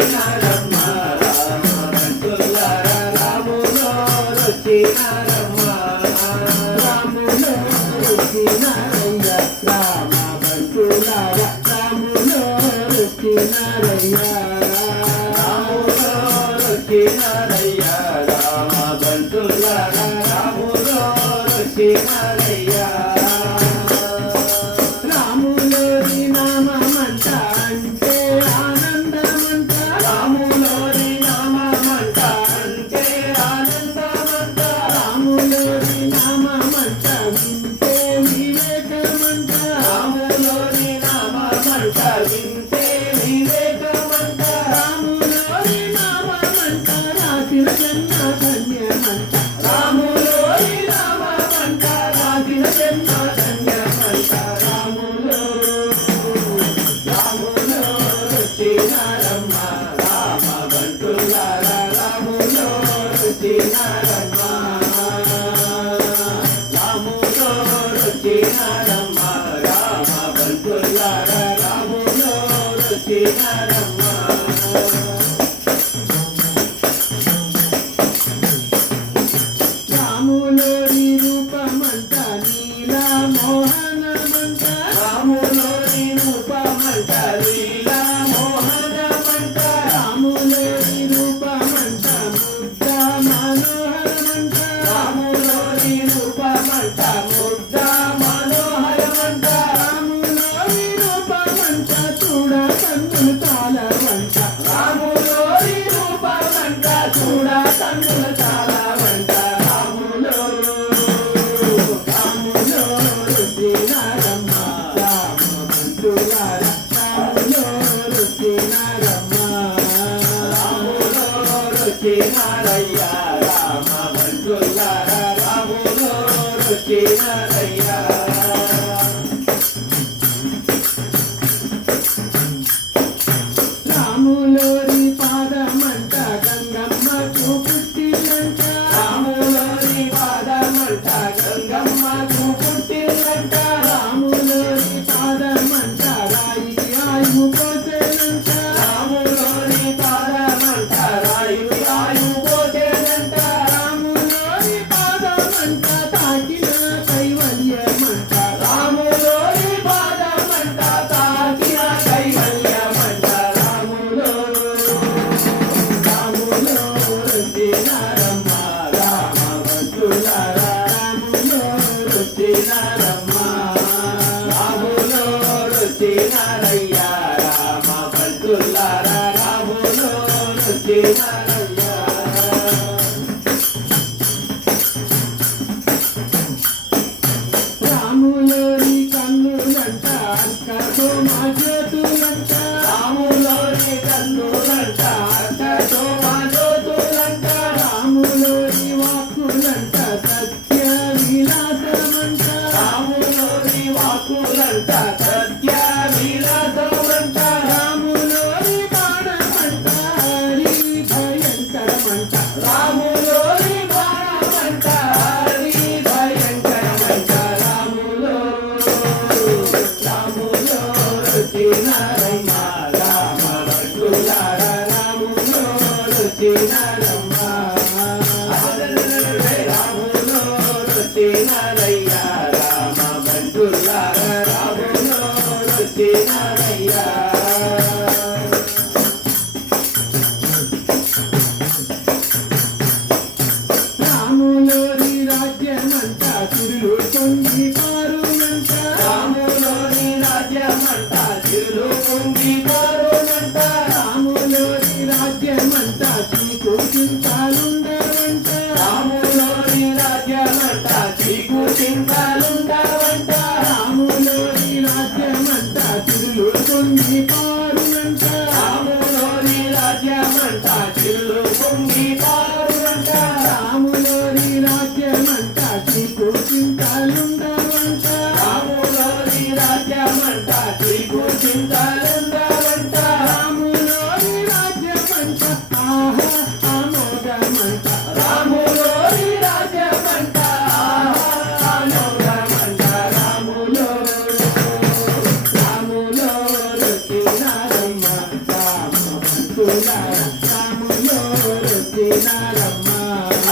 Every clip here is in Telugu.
వచ్చినారమ్మ రామ బంటులారా రాములో వచ్చినారమ్మ రాములో వచ్చినారయ్య రామ బంటులారా రాములో వచ్చినారయ్య రాములో వచ్చినారయ్య రామ బంటులారా రాములో వచ్చినారయ్య రాములోని నామమంట అంటే ఆనందమంట రాములోని నామమంట అంటే ఆనందమంట రాములోని నామమంట వింటే వివేకమంట రాములోని నామమంట వింటే వివేకమంట రాములోని నామమంట రాసిన జన్మ ధన్యమంట రాములోని నామమంట రాసిన జన్మ ధన్యమంట రాములో రాములో వచ్చినారమ్మ రామ బంటులారా రాములో వచ్చినారమ్మ రాములో వచ్చినారమ్మ రామ బంటులారా రాములో వచ్చినారమ్మ రాములోని రూపమంట నీలా మోహనమంట రాములోని రూపమంట నీలా మోహనమంట రాములోని రూపమంట ముద్ద మనోహరమంట రాములోని రూపమంట ముద్ద మనోహరమంట రాములోని రూపమంట చూడ కన్నులు చాలవంట రాములోని రూపమంట చూడ కన్నులు చాలవంట రాములో రాములో వచ్చినారమ్మ రామ బంటులారా రాములో వచ్చినారమ్మ రాములో వచ్చినారయ్య రామ బంటులారా రాములో వచ్చినారయ్య రాములోని పాదమంట గంగమ్మకు పుట్టినంట రాములోని పాదమంట గంగమ్మకు పుట్టినంట రాములోని పాదమంట రాయికి ఆయువు పోసేనంట రాములోని పాదమంట రాయికి ఆయువు పోసేనంట రాములోని పాదమంట తాకిన కైవల్యమంట రాములోని పాదమంట తాకిన కైవల్యమంట రాములో రాములో వచ్చినారమ్మ రామ బంటులారా రాములో వచ్చినారమ్మ రాములో వచ్చినారయ్య రామ బంటులారా రాములో వచ్చినారయ్య రాములోని కన్నులంట అక్కతో మా జ్యోతులంట రాములోని కన్నులంట అక్కతో మా జ్యోతులంట రాములోని వాక్కులంట సత్య విలాసమంట రాములోని వాక్కులంట సత్య విలాసమంట రాములోని బాణమంట హరి భయంకరమంట రాములోని బాణమంట హరి భయంకరమంట రాములో రాములో వచ్చినారమ్మ రామ బంటులారా రాములో వచ్చినారమ్మ రాములో వచ్చినారయ్య రామ బంటులారా రాములో వచ్చినారయ్య రాములోని రాజ్యమంట తిరులు పొంగి పారునంట రాములోని రాజ్యమంట తిరులు పొంగి పారునంట రాములోని రాజ్యమంట చీకు చింతాలుండవంట రాములోని రాజ్యమంట చీకు చింతాలుండవంట రాములోని రాజ్యమంట తిరులు పొంగి పారునంట రాములోని రాజ్యమంట తిరులు పొంగి పారునంట రాములోని రాజ్యమంట చీకు చింతాలుండవంట రాములోని రాజ్యమంట చీకు చింతాలుండవంట రాములోని రాజ్యమంట ఆహా అమోఘమంట రాములోని రాజ్యమంట ఆహా అమోఘమంట రాములో రాములో వచ్చిన బంటులారా రాములో వచ్చినారమ్మ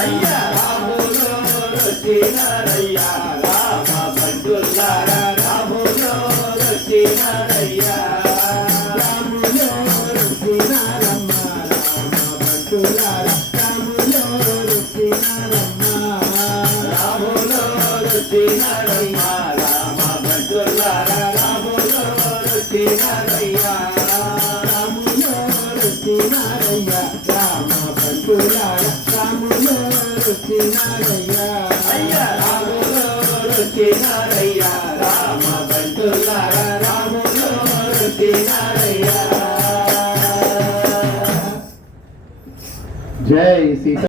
అయ్యా రాములో వచ్చినారయ్యా రామ బంటులారా రాములో వచ్చినారయ్యా రాములో వచ్చినారమ్మ రామ బంటులారా రాములో వచ్చినారమ్మ రాములో వచ్చినారయ్యా రామ బంటులారా రాములో వచ్చినారయ్యా రాములో వచ్చినారయ్యా రామ బంటులారా రాములో వచ్చినారయ్యా అయ్యా రాములో వచ్చినారయ్యా రామ బంటులారా రాములో వచ్చినారయ్యా జై సీత